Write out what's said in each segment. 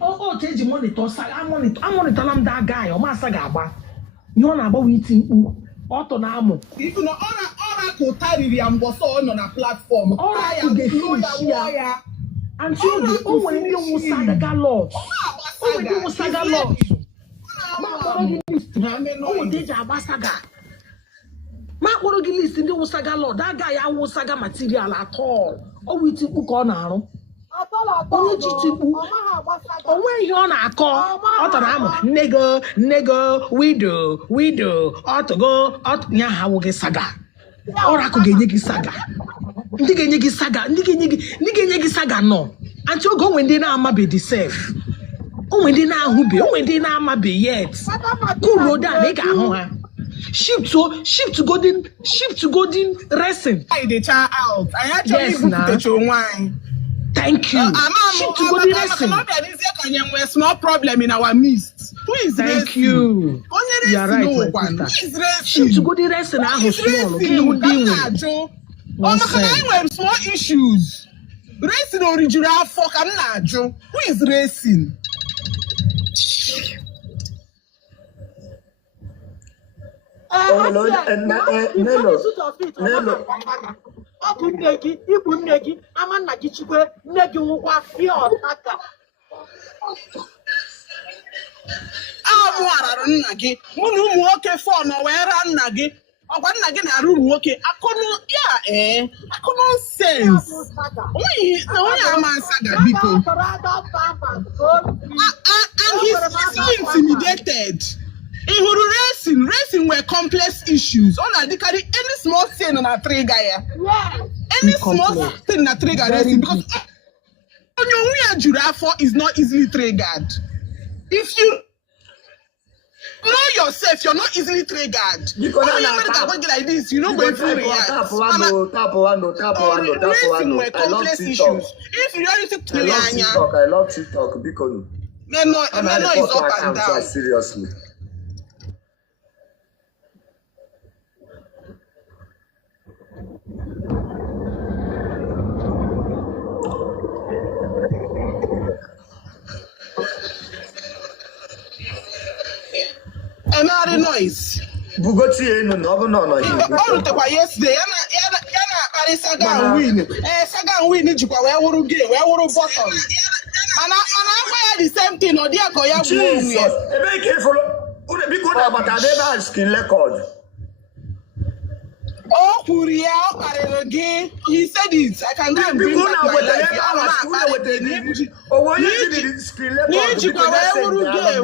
Oh, change monitor. I monitor that guy. Or master gaba. You wanna about waiting? Auto na amo. If you know Oracle tarry and was on a platform. Oracle get here. And so the when you saga laws. Oh, when you saga laws. Oh, deja abasaga. Mark what you list in the saga law. That guy I was saga material at all. Oh, we took on now. Oh, when you on a call, nigga, we do, ought to go, ought Yaha will get saga. Oracle get saga. Nigga saga, no. Until go when they now ma be safe. Oh, when they now who be, when they now ma be yet. Go road that nigga, Ship to golden racing. The child out. I actually put your wine. Thank you. Ship to golden racing. Small problem in our midst. Who is Thank you. You are right. Ship to golden racing. I have small. Okay, who deal with small issues. Racing original fuck. I'm not Joe. Who is racing? Nelo. And he's so intimidated. In racing were complex issues. On a carry any small thing on a trigger. Any small thing on a trigger racing because your giraffe is not easily triggered. If you know yourself, you're not easily triggered. Like this, you know going through react. Racing were complex issues. If you I love TikTok because no is up and down. Seriously. Another noise. Bugatti no. Yesterday, yana saga win. Saga win where would get where would bottom. And I the same thing or dear Koya. Jesus, be careful. Be good about a skin record. Oh, Kuriel again. He said it. I can go and bring back my life. Oh, you screen record.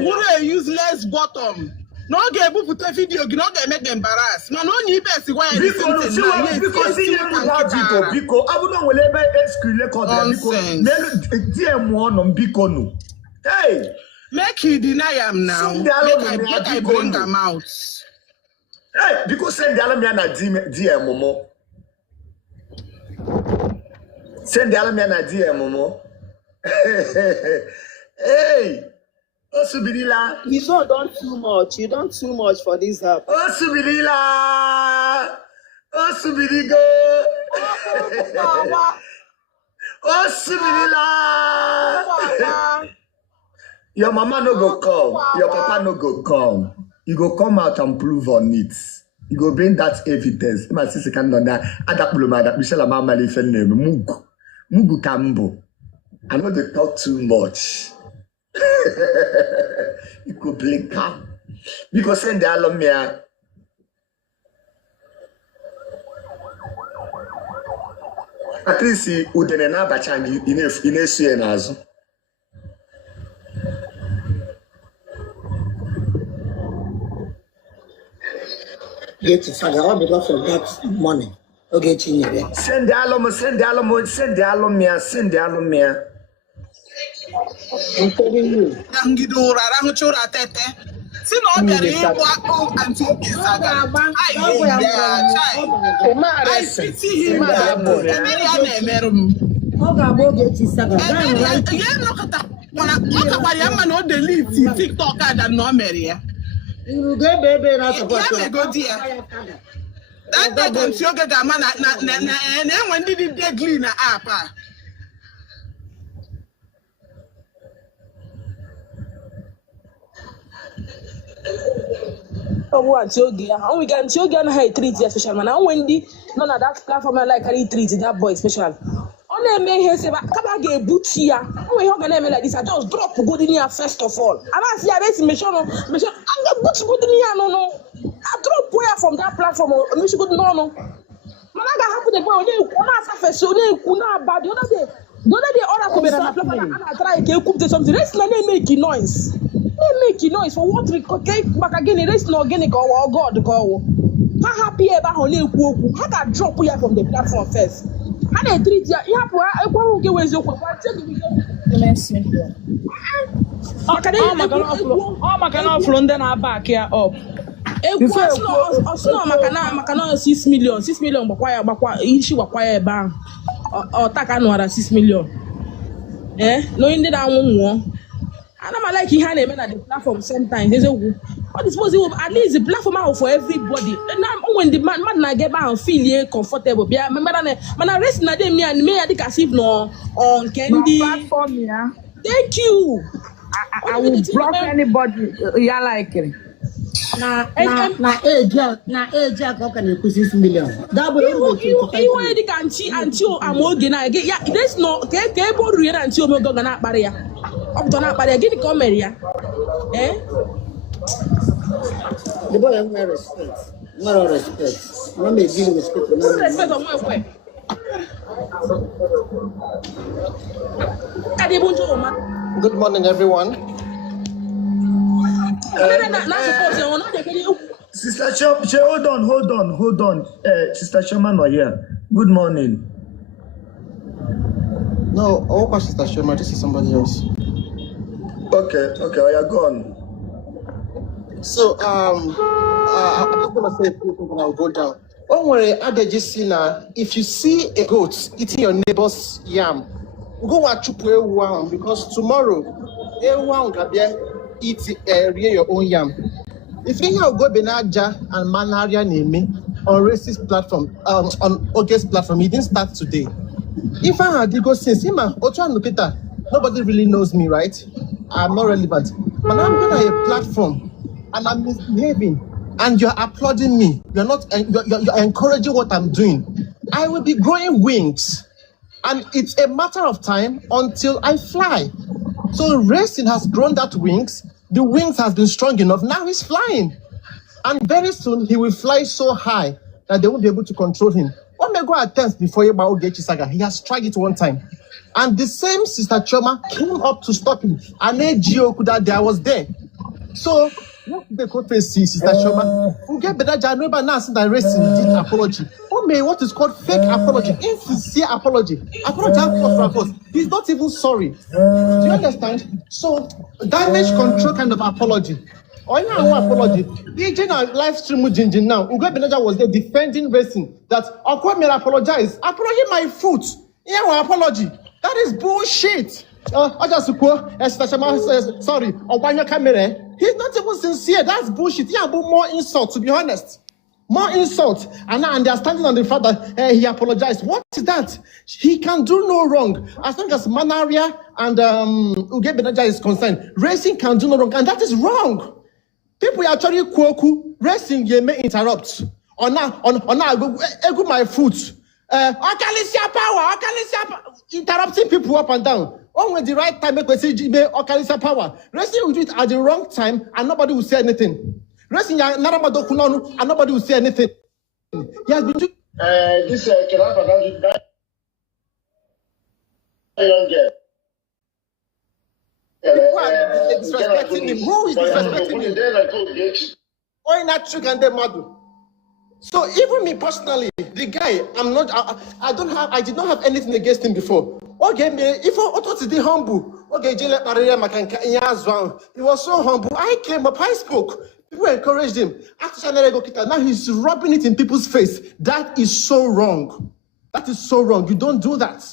Would useless bottom. No get able to put a video, not get make them embarrassed. Man, only best why because I would not will ever screen record because DM one on Bikono. Hey, make he deny him now. Make I bring them out. Hey, because send the Alamiana DM Momo. Send the Alamiana DM Momo. Hey. Osubirila. You don't too much. You don't too much for this app. Osubirila. Osubirigo. Osubirila. Your mama no go come. Your papa no go come. You go come out and prove on it. You go bring that evidence. My sister can do that. Adaploma that Michelle Mama Lefen name. Mugu Kambo. I know they talk too much. You could blink up because send the alumnia. At least you wouldn't have a chance in a CNAs. Get to Saga because of that money. Okay, Chinyere. Send the alum, send the alum, send the alumnia, send the alumnia. I'm telling you. Rangidora, Ranchora Tete. See no better until Saga. I pity him. Look delete TikTok and no Maria. You go baby go dear. That don't yoga man and when did it deadly na apa? Oh, we can show you how treat your special man. Now when the none of that platform like how treat that boy special. Only me here say, come back get boot here. We how can like this? I just drop good in here first of all. And I see a race mission. I'm the boots good in here. No. I drop where from that platform. Me should go no. Malaga happen the boy. Ona surface. Ona bad. The other day, all come on the platform and I try to cook something. Let's not make noise. They make noise for what? Okay, back again. Let's not organic or God go. How happy about how they cook? How can drop here from the platform first? How they treat you? You have to. I want to get with you. Oh my God! From then I back here up. Also, makana 6 million. 6 million. Bakwa. Ishi bakwa eba. Or taka no other 6 million. No in that one. And I'm like he had at the platform sometimes. They say, what is possible? At least the platform out for everybody. And now when the man get back and feel comfortable. Yeah, remember that man I rest na them me and me I think as if no on Candy. Platform, yeah. Thank you. I will block anybody. Yeah, like it. Na age how can you put 6 million? That will you already can see until I'm okay now. Yeah, there's no okay board read until me go na barrier. Up to na barrier get the comment ya. The boy have no respect. No respect. No me give respect. No respect on my way. Good morning, everyone. Sister hold on. Sister Shoma not here. Good morning. No, oh, Sister Shoma, this is somebody else. Okay, I go on. So, I'm just gonna say a few things and I'll go down. Don't worry, if you see a goat eating your neighbor's yam, go watch one because tomorrow, everyone will eat your own yam. If you have go Benaja and Manaria name on racist platform, on August platform, it didn't start today. If I had to go since nobody really knows me, right? I'm not relevant. But I'm going to a platform and I'm misbehaving and you're applauding me. You're encouraging what I'm doing. I will be growing wings. And it's a matter of time until I fly. So racing has grown that wings. The wings has been strong enough. Now he's flying. And very soon he will fly so high that they won't be able to control him. Omego attempts before Ogechi Saga. He has tried it one time. And the same Sister Choma came up to stop him. And AGO Kuda, I was there. So what they could see, Sister Choma, who get better Janova now since that racing did apology. What is called fake apology, insincere apology. Apology. He's not even sorry. Do you understand? So damage control kind of apology. Or you know apology. EJ live stream now. Ugo Benaja was there defending racing. That Okwe may apologize. Apology my foot. Yeah, apology. That is bullshit. I just quote sorry, on your camera. He's not even sincere. That's bullshit. Yeah, but more insult, to be honest. More insult. And now understanding on the fact that he apologized. What is that? He can do no wrong. As long as Manaria and Uge Benaja is concerned, racing can do no wrong. And that is wrong. People are actually kwoku. Racing ye may interrupt. On go my foot. Okalisha power. Interrupting people up and down. When the right time, make Okalisha power. Racing will do it at the wrong time and nobody will say anything. Racing and nobody will say anything. He has been doing this that young girl. People are disrespecting him. Who is disrespecting him? Why not trick and them mad? So even me personally, the guy, I did not have anything against him before. Okay, if I the humble, okay, he was so humble. I came up, I spoke. People encouraged him. Now he's rubbing it in people's face. That is so wrong. That is so wrong. You don't do that.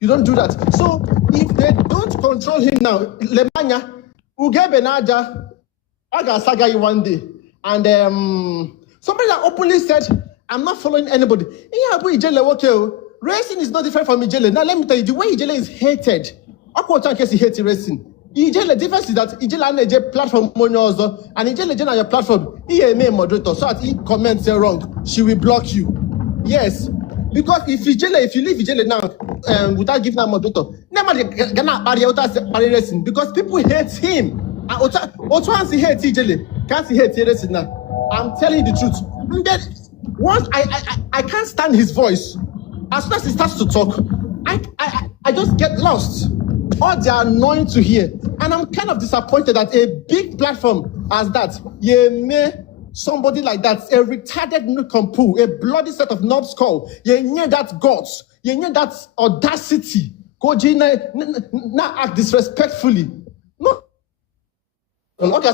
You don't do that. So if they don't control him now, Lemanya, Uge Benaja, I got saga you one day. And somebody that openly said, I'm not following anybody. Racing is not different from Ijele. Now let me tell you, the way Ijele is hated, Aqua case he hates racing. Ijele difference is that Ijele and a platform money also, and Ijele on your platform, he a main moderator, so that he comments wrong, she will block you. Yes. Because if you leave Ijele now without giving her moderator, never gonna barrier without racing because people hate him. And once he hates Ijele, can't he hate racing now? I'm telling you the truth. And then once I can't stand his voice. As soon as he starts to talk, I just get lost. All they are annoying to hear. And I'm kind of disappointed that a big platform as that, somebody like that, a retarded nucompu, a bloody set of numbskull, you need that guts, you need that audacity. Go now act disrespectfully. No. Okay,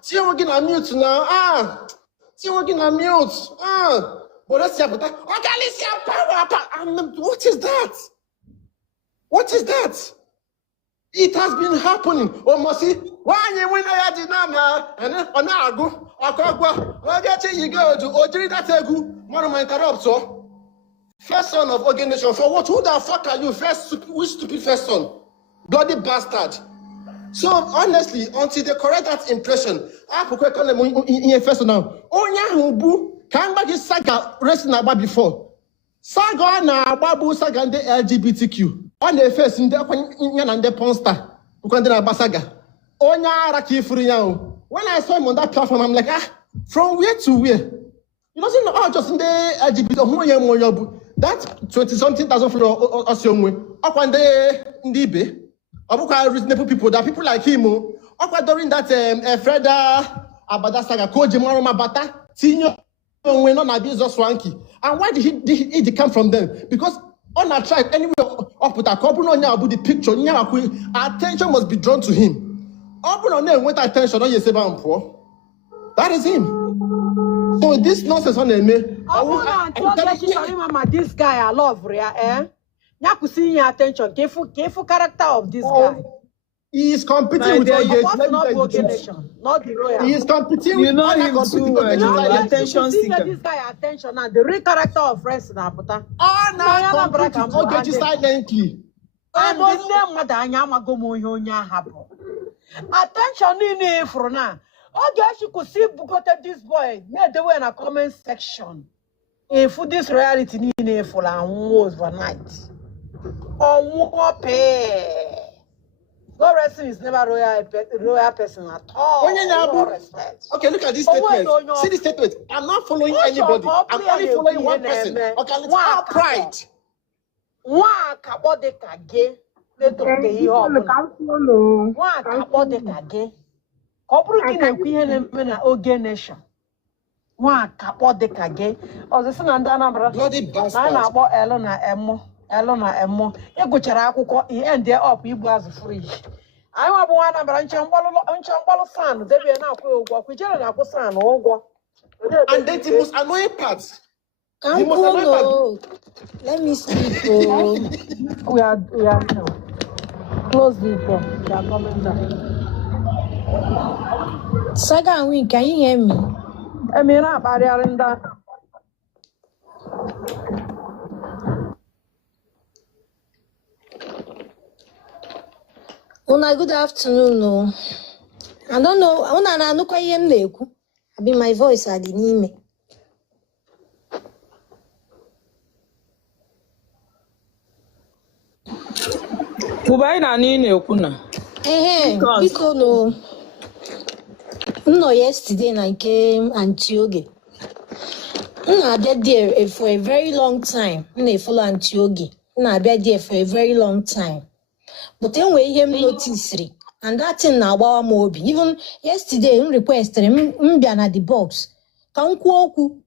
see you again on mute now. See you again on mute. But let's see what is that? What is that? It has been happening. Oh, Mosi, why you win a dinama and then on Agu, Akagua, why get you go to Ojiri that Egu, one of my interrupter? First son of organization. For what? Who the fuck are you? Which stupid first son? Bloody bastard. So honestly, until they correct that impression, I could call them in first now. Onya Hubu, can't back his saga resting about before. Saga na babu saga and the LGBTQ. On the first in the and the Ponster, who can do a basaga. Onya Raki Furiao. When I saw him on that platform, I'm like, from where to where? You don't know, just in the LGBT, that 20-something thousand for us young way. Up on the Ndibe. Reasonable people, that people like him, during that Freda Abada saga, Koji Maroma Bata, senior, when on abuse of Swanky. And why did he come from them? Because on our tribe, anywhere up with a couple on the picture, attention must be drawn to him. Open on them with attention on your poor. That is him. So this nonsense on them. This guy I love, eh? You see your attention. Careful character of this guy. He is competing with not the royal. He is competing with him too well. Attention seeker. This guy attention and the real character of Rest na Abuta. Oh, now competing silently. Attention in for now. Okay, you could see Bukote this boy. Near the way in a comment section. If this reality in for overnight. No wrestling is never royal person at all. No respect. Okay, look at this statement. See this statement. I'm not following anybody. I'm only following one person. Okay, let's all pride. One kabode kage. One kabode kage. Kopuru kine kuye na oge nation. One kabode kage. Ozesi na ndana bra. Bloody bastard. Na abo elo na emo. Elona emo e gochara akwụkwọ e end up igbu azụ free anyị wa bụ nwa na bara nchangbalụ fan debe na akwụ ụgwọ kwujere na akwụ san ụgwọ and then the most annoying part let me sleep. we are close the door. We are coming down. Saga and Win, can you hear me? Emira Bariarinda. Una, good afternoon. No. I don't know. Una no kwa yemleku. I be my voice at the nime. Kubai na nini okuna? Because no yesterday I came Antioge. I been there for a very long time. I follow Antioge. I been there for a very long time. But then we him notice it. And that thing now about Mobi. Even yesterday, requested him na the box. Can ku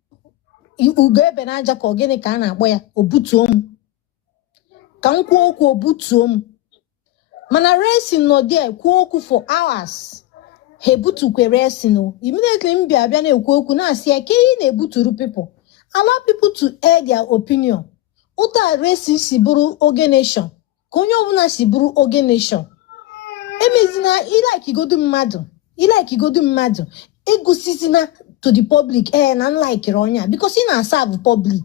you go benaja kogene kana boya obutuom. Can ku obutuom. Mana racing no there ku for hours. He butu kwe racing no. Immediately mbia bia na ku na see ke na ebuturu people. Allow people to air their opinion. Uta racing siburu organization. Konyo una siburu organization. Emezina like you go do madu. Ego sisina to the public na like Ronya because in a serve public.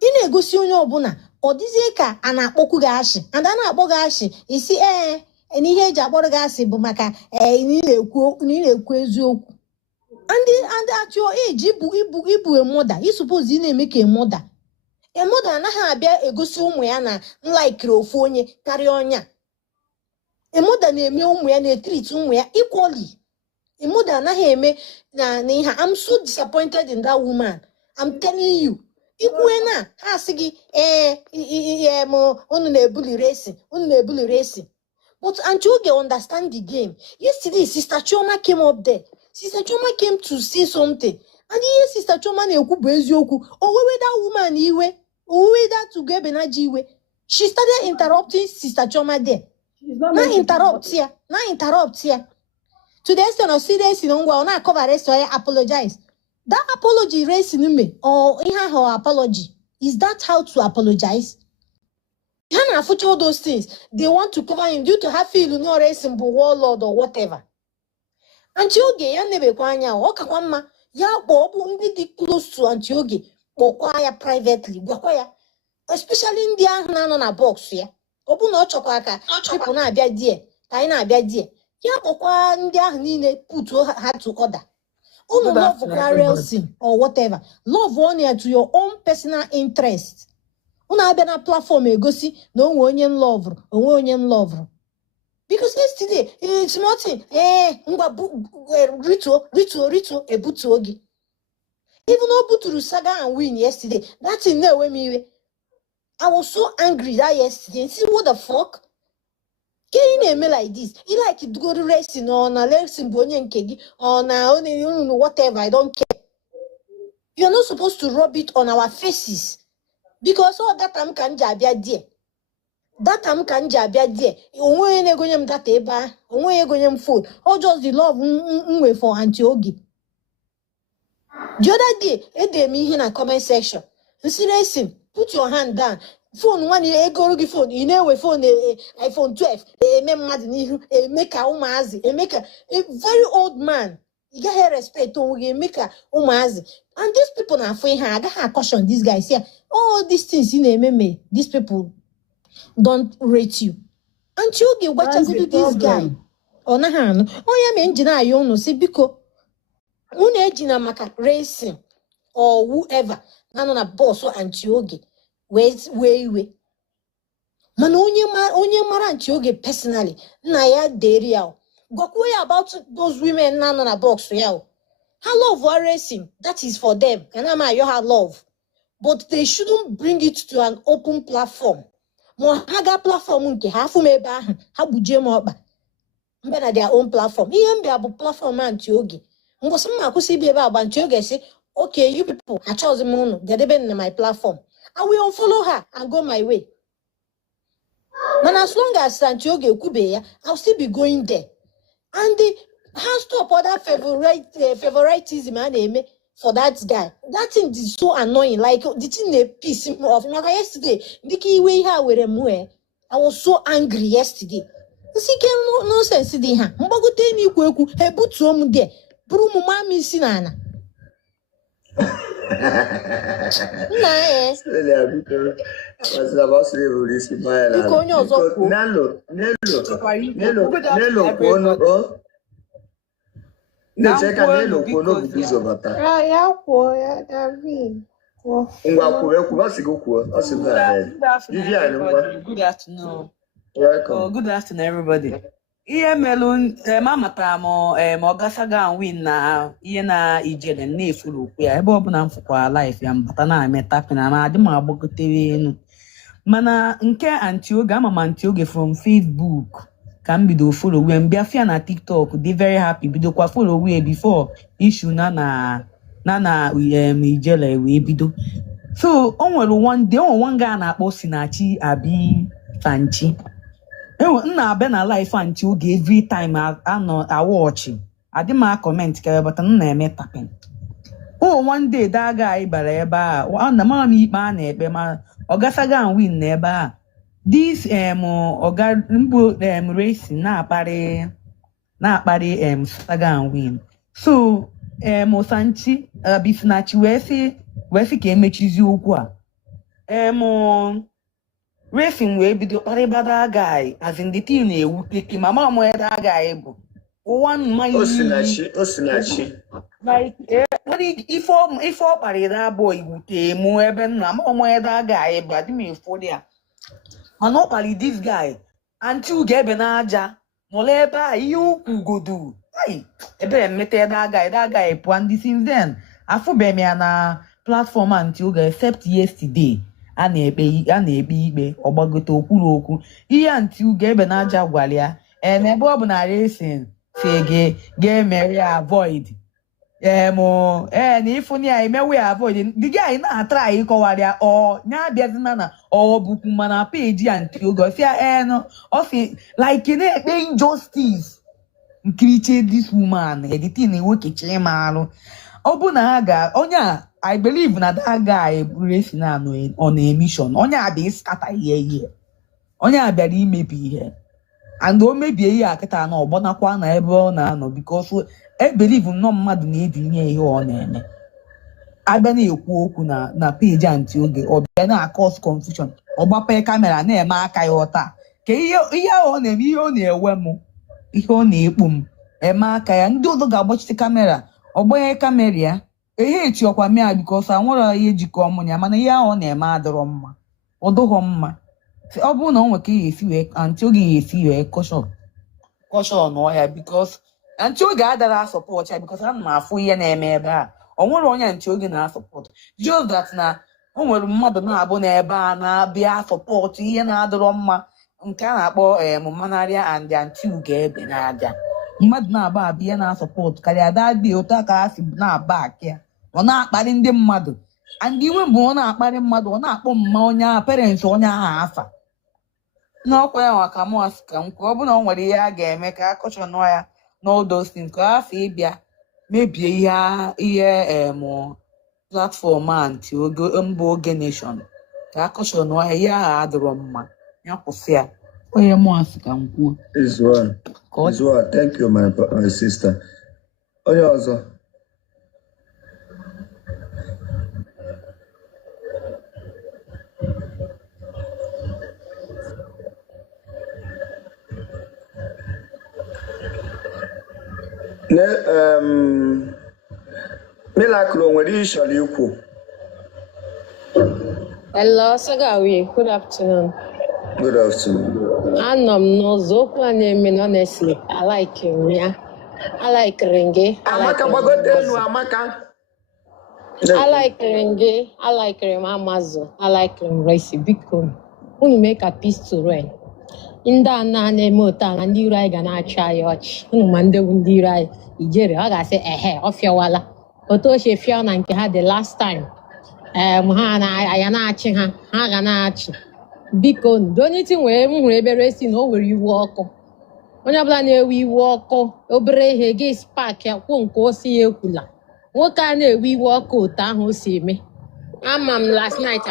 In a go si onye obuna odizie ka ana akpoku gashi and ana akpo gashi isi na ihe eji akpọrọ gị asị bụ maka na ị na-ekwu eziokwu. And at your age, ibu a mother, you suppose you na make a mother. A mother anaghị abịa egosi ụmụ ya na nlaikiri ofu onye karịa ọnya. A mother na-eme ụmụ ya na-etreat ụmụ ya equally. A mother anaghị eme na ihe. I'm so disappointed in that woman. I'm telling you. Ikwe na ha asị gị unu na-ebuli racing. But Auntie Oge understand the game. Yesterday, Sister Chioma came up there. Sister Chioma came to say something. And yes, Sister Chioma na-ekwu bụ eziokwu. Owewe that woman iwe. Owewe that Ugebenaji iwe. She started interrupting Sister Chioma there. Na interrupt here. To the extent of serious ngwa na cover rest or apologize. That apology race me or her apology. Is that how to apologize? Hannah for all those things. They want to cover him due to her feel no racing warlord or whatever. Auntie Oge ya nebe kwanya okakwa ya bụ ndị dị close to Auntie Oge kpọkwa ya privately gwakwa ya, especially ndị ahụ na-anọ na box ya. Ọ bụ na ọ chọkwa aka people na-abịa die ka anyị na-abịa die ya kpọkwa ndị ahụ niile put her to order. Unu love kwa racing or whatever. Love one ya to your own personal interest. Unu abịa na platform egosi na onwe onye nlovru. Because yesterday, it's nothing. Ritual, ebutu ogi. Even though Buturu Saga and win yesterday, that's in there when me. I was so angry that yesterday. See what the fuck? Getting me like this. You like to go to racing on a lesson bonyan kegi on a whatever, I don't care. You're not supposed to rub it on our faces. Because all that time can jabia dear. That time can jabia dear. Onwe ne gonyem that eba, onwe gonyem food. Or just the love way for Auntie Oge. The other day, me in a comment section. You see racing, put your hand down. Phone one go phone, you know we phone iPhone 12, make a umazi, make a very old man. You get her respect to make a umazi. And these people are afraid her. I got caution these guys here. All these things in MMA, these people don't rate you. And you get what you do this guy. On a hand, oh yeah, engineer, you know, see because one engineer maka racing or whoever, none on a boss or Auntie Oge. Way. Man, onye mara Auntie Oge personally, na ya deri yao. Go about those women none on a box yao. Her love or racing, that is for them. And I'm you have love. But they shouldn't bring it to an open platform. More haga platform unke hafu meba habuje moba. Mbena their own platform. Iye mbe abu platform Auntie Oge. Ngo sama akusi be ba Auntie Oge say, okay, you people, I chose mono. They're in my platform. I will unfollow her and go my way. And as long as Auntie Oge Kubeya, I'll still be going there. And the has to other favoritism and for that guy. That thing is so annoying. Like the thing they piss him off. Like yesterday, Diki way here with a I was so angry yesterday. See, no sense in her. Mbagote ni kweku hebutu omu de. Brumu mami sinana. Good afternoon. Welcome. Good afternoon, everybody. Ihe melụ amata ma ọ gasaga win na ihe na ijele na-efuru okwu ya ebe ọbụla m fụkwa life ya mbata na-eme tapin na adị m agbagotere enu mana nke Auntie Oge ama m Auntie Oge from Facebook ka m bido follow we mbịa fia na TikTok dị very happy bidokwa follow we before issue na ijele wee bido so o nwere one guy na-akpọ Sinachi Abi Fanchi. Na be na life Auntie Oge every time I watch I did my comment but na tapping. Oh, one day that guy bara ebe a na mama ikpe na ebe ma ogasaga and win na ebe a this oga mbo racing na akpari saga and win so Osanchi Bisnachi we si ka emechizi okwu a racing wee bido kparịba that guy as in the thing na-ewute ki mama m that guy bụ one man Osinachi. like ife ọ kparị that boy wute mụ ebe nna mama m that guy bụ adị m efo dị ya mana ọ kparị this guy anti uge ebe n'aja nọrọ ebe a ihe ukwu godu ebe emete that guy pụọ ndị since then afụbeghị m ya na platform anti uge except yesterday a na-ekpe ikpe ọgbagote okwuru okwu ihe anti uge ebe n'aja gwara ya ebe ọ bụ na racing si ga-emere ya avoid na ịfụni ya emewe ya avoid the guy na-atara anyị ịkọwara ya na-abịazina na bụkwu mana peji anti uge ọsị ya ọ si like na-ekpe injustice nkiriche this woman editing nwokechi ịma arụ ọ bụ na ha ga onye a I believe na that guy racing on a mission onye a bịa scatter ihe onye a bịara imebi ihe and o mebie ihe akịta na ọgbọnakwa na ebe ọ na-anọ because I believe nnọọ mmadụ na-edinye ihe ọ na-eme abịa na-ekwu okwu na peji anti oge ọ bịa na-cause confusion ọ gbapee kamera na-eme aka ya ọta ka ihe ọ na-eme ihe ọ na-ewe m ihe ọ na-ekpu m eme aka ya ndị ọzọ ga-agbachite kamera ọgbanye kamera ya ihe echi ọkwa mea because anwụrụ ihe jikọ ọmụ ya mana ihe ahụ ọ na-eme adịrọ mma ọ dụghọ mma ọ bụrụ na ọ nwere ka ihe esi wee anti oge ya esi wee kọshọn ọhịa because anti oge adara sọpọt ya because ana m afụ ihe na-eme ebe a ọ nwere onye anti oge na-asọpọt just that na o nwere mmadụ na-abụ n'ebe a na-abịa sọpọt ihe na-adịrọ mma nke a na-akpọ mmanarịa and anti uge ebe na-abịa mmadụ na-aba abịa na-asọpọt karịa dadị ụta ka ha si na-aba akịa ọ na-akparị ndị mmadụ and iwe mgbe ọ na-akparị mmadụ ọ na-akpọ mma onye ahụ parents onye ahụ afa n'ọkwa ya maka mụ asị ka m kwuo ọ bụ na ọ nwere ihe a ga-eme ka akọchọn ya n'odosin ka ha fi ịbịa mebie ihe platfọm anti mba oge nation ka akọchọn ya ihe ahụ adịrọ mma ya kwụsị ya onye mụ asị ka m kwuo Izua, thank you my sister. Onye ọzọ Miracle nwere ihe ịchọrọ ikwu? Hello, Sagawi. Good afternoon. Good afternoon. n'ụzọ okwu a na-eme honestly, I like him, yeah. I like Renge. Amaka gbagote elu Amaka. I like Renge. I like him Amazon. I like him Racy. Biko. Unu make a peace to reign. Ndị a na-eme ụta na ndị iro anyị ga na-achị anyị ọchị. Unu ma ndị bụ ndị iro anyị ijere ọ ga-asị ọ fịawala. Otu o si fịa na nke ha the last time. Ha na-achị ha ga na-achị. Biko onye ti nwere m hụrụ ebe Racy na o nwere iwu ọkụ onye ọbụla na-ewe iwu ọkụ obere ihe gị spak ya kwuo nke o si ya ekwula nwoke a na-ewe iwu ọkụ otu ahụ o si eme ama m last night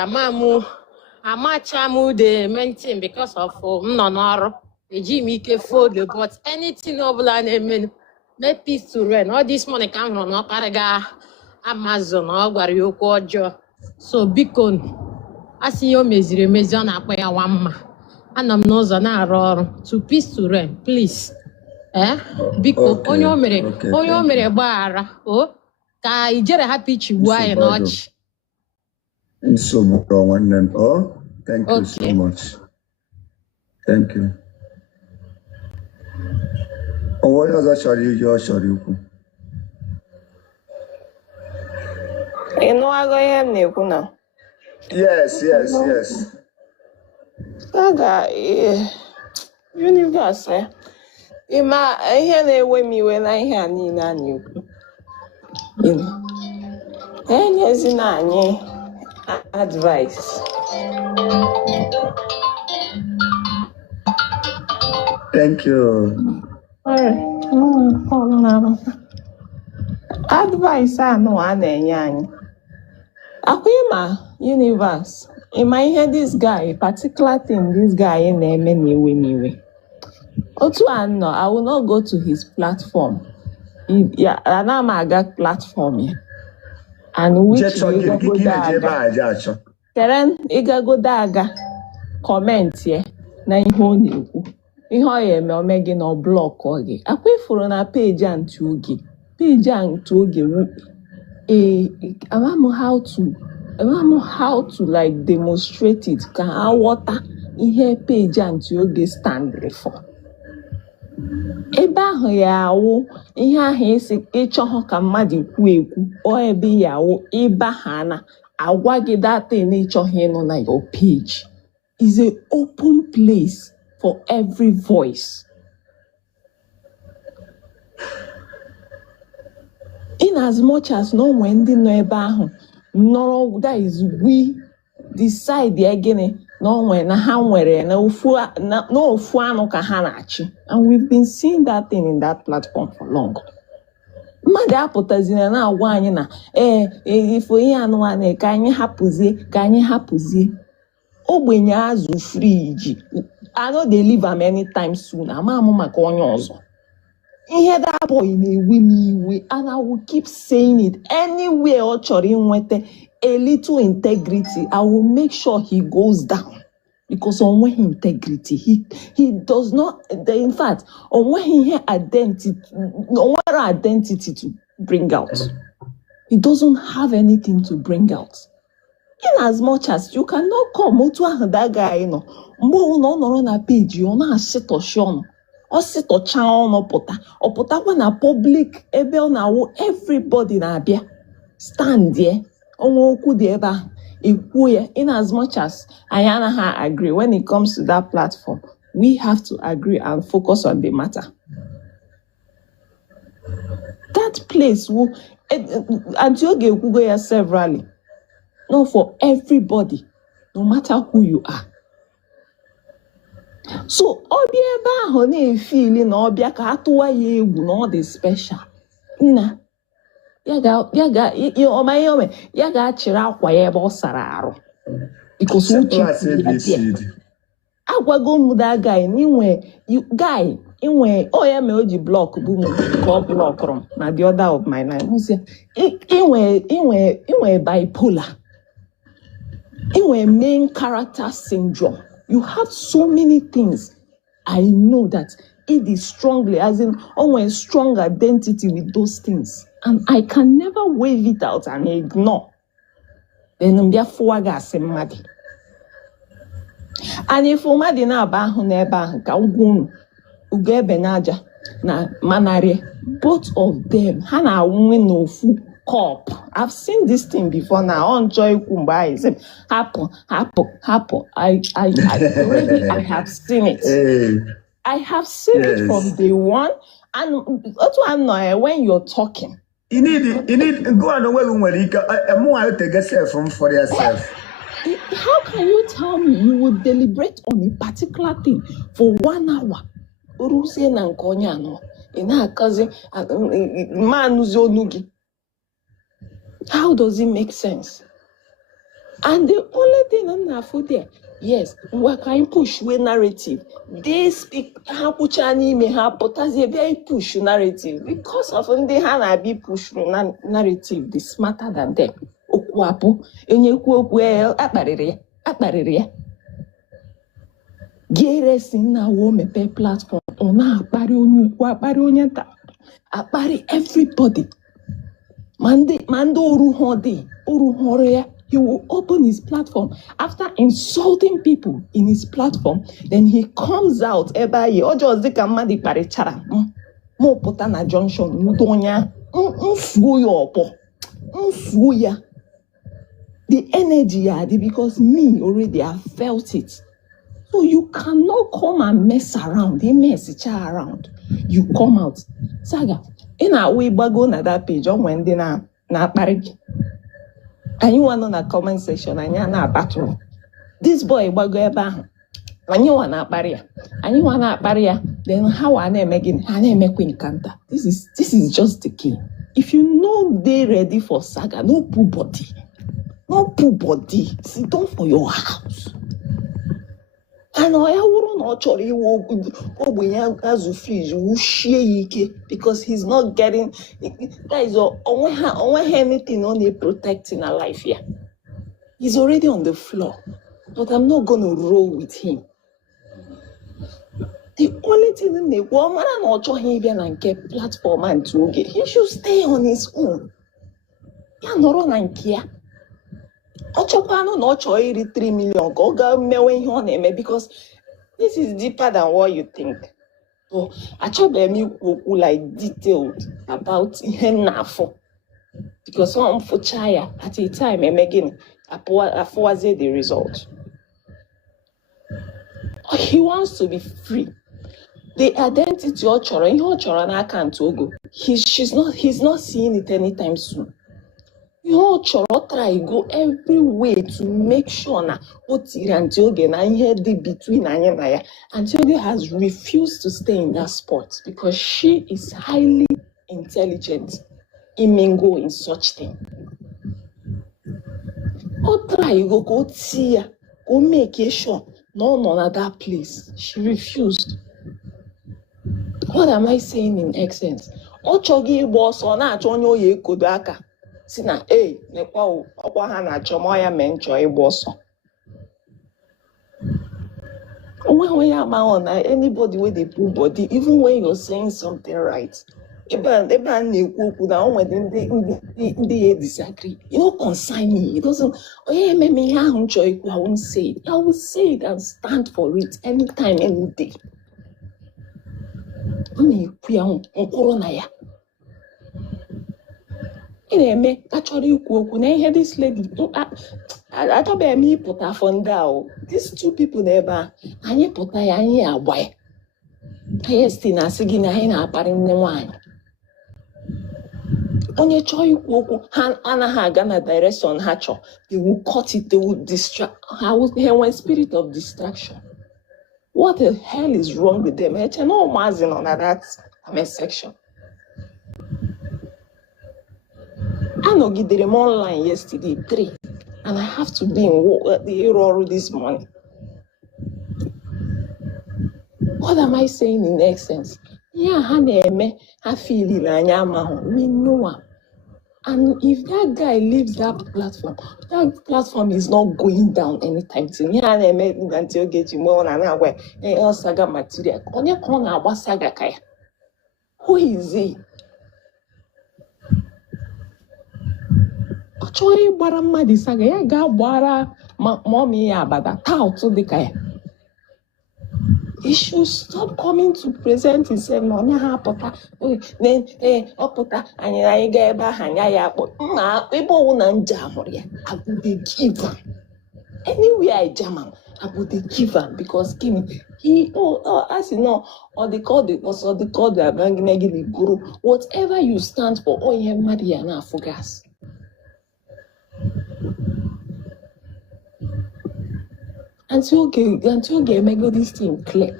amacha m the main thing because of m nọ n'ọrụ eji m ike fold but anything ọbụla na-eme make peace to reign all this morning ka m hụrụ na ọ karịga Amazon ọ gwara ya okwu ọjọọ so biko asị ihe o meziri emezi ọ na-akpọ ya nwa mma anọ m n'ụzọ na-arụ ọrụ to peace to reign please biko onye o mere gbaghara ka ijere hapụ ichigbu anyị n'ọchị nsogbu nwanne m thank you so much thank you onye ọzọ chọrọ ihe ọ chọrọ ikwu ị nụwago ihe m na-ekwu na yes Saga universe ịma ihe na-ewe m iwe na ihe a niile a na-ekwu enyezina anyị advice thank you advice anụ a na-enye anyị akwa ịma universe ịma ihe this guy particular thing this guy na-eme na-ewe m iwe otu anọ I will not go to his platform ana m aga platform ya and which keren ịgagodo aga comment ye na ihe ọ na-ekwu ihe ọ ya eme ome gị na ọ blọkọ gị akwa ifuru na peji antị oge wu amam how to like demonstrate it ka ha ghọta ihe peji antị oge stand for. Ebe ahụ ya awụ ihe ahụ isi ịchọghọ ka mmadụ kwuo ekwu ọ ebe ya awụ ịba ha na agwa gị data na ịchọghị ịnọ na your page is a open place for every voice. In as much as no when ndị nọ ebe ahụ nọrọ that is we decide again no when na ha nwere na ofu anụ ka ha na-achị, and we've been seeing that thing in that platform for long. Mmadụ apụtazina na-agwa anyị na ifo ihe anụmanụ ka anyị hapụzie ogbenye azụ friji I know they leave am anytime soon. Ama maka onye ọzọ. Ihe that boy na-ewe m iwe, and I will keep saying it anywhere ọ chọrọ inwete a little integrity. I will make sure he goes down because on when integrity he does not, in fact on when he identity to bring out, he doesn't have anything to bring out. In as much as you cannot come otu ahụ that guy nọ mgbe ọ nọrọ na peji ọ na-asịtọchi ọnụ ọ sịtọcha ọnụ ọ pụtakwa na public ebe ọ na-awụ everybody na-abịa stand there onwe okwu dị ebe ahụ ikwu ya. In as much as anyị anaghị agree when it comes to that platform, we have to agree and focus on the matter. That place Aunty Oge ekwugo ya severally, not for everybody, no matter who you are. So ọbịa ebe ahụ na-efili na ọbịa ka atụwa ya egwu na ọ dị special. Nna ya ga-achịrị akwa ya ebe ọ sara arụ. Because agwago m that guy inwe ya me oji block bụ m ka ọ blọkụrụ m na the other of my line. Inwe bipolar. Inwe main character syndrome. You have so many things. I know that it is strongly, as in always strong identity with those things. And I can never wave it out and ignore. Then and if umadi na abahu na ebe ahụ ka ugwu ugebe naja na manare, both of them ha na win n'ofu cup. I've seen this thing before now on Joy Kumba. Happen. I have seen it. I have seen it from day one. And also I know when you're talking. You need go on away more to get self from for yourself. How can you tell me you would deliberate on a particular thing for 1 hour? How does it make sense? And the only thing I'm not for there, yes, we can push with narrative. They speak how pushani may have, but as a very push narrative because of they have be push narrative, they smarter than them. Okwapo, enyekwu well, akparịrị. Geres na wo mepe platform, ona akparị onye ukwu, akparị onye nta, akparị everybody. Mando Uruhore, he will open his platform after insulting people in his platform. Then he comes out ebaye ojo zika madi parichara mo pota na junction mudonya mfuya the energy because me already I felt it. So you cannot come and mess around. They mess each around. You come out. Saga. In a way, go na that page on when they na pariki. And you want on a comment section and you na battle. This boy bago eba. And you want na barrier. And you want na barrier. Then how are they making? How they make encounter? This is just the key. If you know they ready for saga, no poor body. Sit down for your house. And I wouldn't actually walk because he's not getting that is anything on the protecting a life here. He's already on the floor. but I'm not going to roll with him. The only thing in the woman and also him and get platform and to get, he should stay on his own. Yeah, no run and care. Ochopano no choy 3 million go go me on him because this is deeper than what you think. So I chop me like detailed about him now for because I'm for chaya at a time and again I forward the result. He wants to be free. The identity or chora can't go. He's not seeing it anytime soon. Your choro try go every way to make sure na Antioge na here the between Anya. Antioge has refused to stay in that spot because she is highly intelligent. Imingo in such thing. Or try go see her, go make sure no at that place. She refused. What am I saying in essence? Ochogi boss on a chonyo ye kodaka. Sina, nekwa okwa ha na chomoya mencho bosso. When anybody with a poor body, even when you're saying something right, even they disagree. You don't consign me. It doesn't. I won't say it. I will say it and stand for it anytime, any day. Actually, this lady. I thought me put her phone down. These two people never. I put her away. Yes, Tina, singing a hen apparent wine. Only choy woku han Anna Gana direction hatcho. They will cut it, they will distract. I was here one spirit of distraction. What the hell is wrong with them? It's no mazin on that section. I know get them online yesterday, 3, and I have to be in the error this morning. What am I saying in essence? Yeah, I feel it, we know. And if that guy leaves that platform is not going down anytime soon. Yeah, I made until get you more than aware. Saga material. Only corner was saga kaya. Who is he? Actually, Barama the saga. Yeah, ga bara mommy abada. Tao to the kaya. He should stop coming to present himself. No, then opota and I get back and I people won't jam or I would give him. Anywhere I jam him, I would give him because he as you know, or they call the guru, whatever you stand for, oh yeah, Mariana for gas. Until make this thing clear.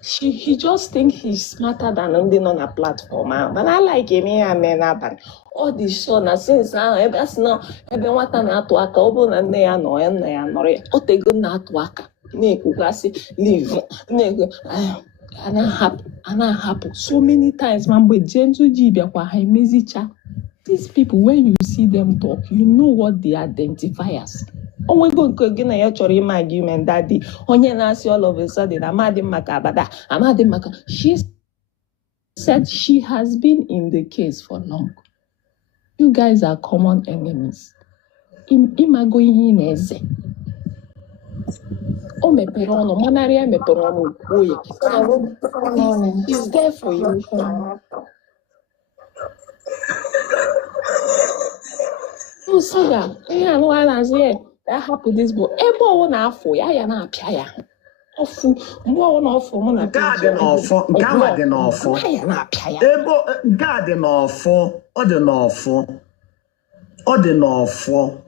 He just think he's smarter than on a platform. But I like him here, all this show now since everyone to aka obo na nne ya no o tego na to aka na-ekwu gasị leave ana happen so many times man but gentle ji biakwa ha emezicha. These people, when you see them talk, you know what they identify as. Oh my God, again, I actually my argument that day. Onye na see all of a sudden, she said she has been in the case for long. You guys are common enemies. Imagoyi neze. Oh me perono, manaria me perono. He's there for you. Oh, Saga, yeah, no one has here. That happened this boy. Ebo wona afọ ya na apia ya. Ofu, mbo wona ofo mo na garden ofo, garden ofo. Ya na apia ya. Ebo garden ofo, o de n'ofo. O de n'ofo.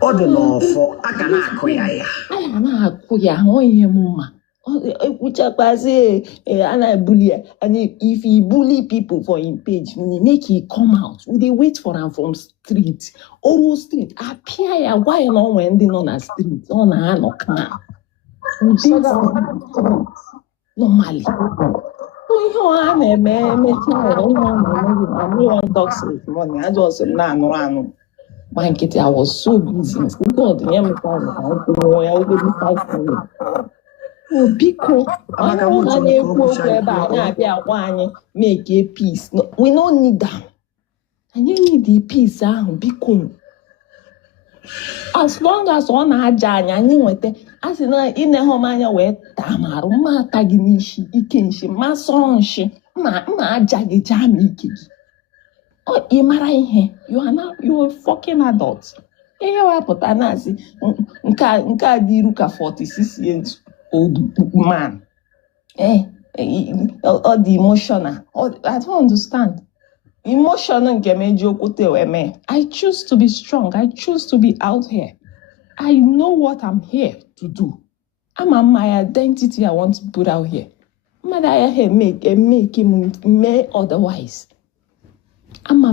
O de n'ofo, aka na akụ ya ya. Aya na akụ ya, ho ihe mma. And if he bully people for his page, make he come out. They wait for him from street. Oral street. Appear why not when they on a street? On a no can. Normally. My nkịtị, I was so busy. God, nye m time ka m kwụrụ ya obere 5 minutes. Biko, Amaka, ọnụ m ha chọrọ ka na-ekwu ọ okwu ebe a kwụsị na-abịa agwa anyị make a peace. No, we don't need that. Anyị need the peace ahụ, biko. As long as ọ na-aja anyị nweta, a sị na ịneghọ m anya wee taa m arụ, mma ata gị n'isi, ike nshi, ma sọrọ nshi, mma aja gị jaa m ike gị. Ị mara ihe, you are a fucking adult. Ihe wepụta na-asị nke a dị iru ka 46 years old man. Ọ dị emotional. I don't understand. Emotional nke meji okwute wee mee. I choose to be strong. I choose to be out here. I know what I'm here to do. I'm my identity I want to put out here. Mmadụ ahịa make him may otherwise. I'm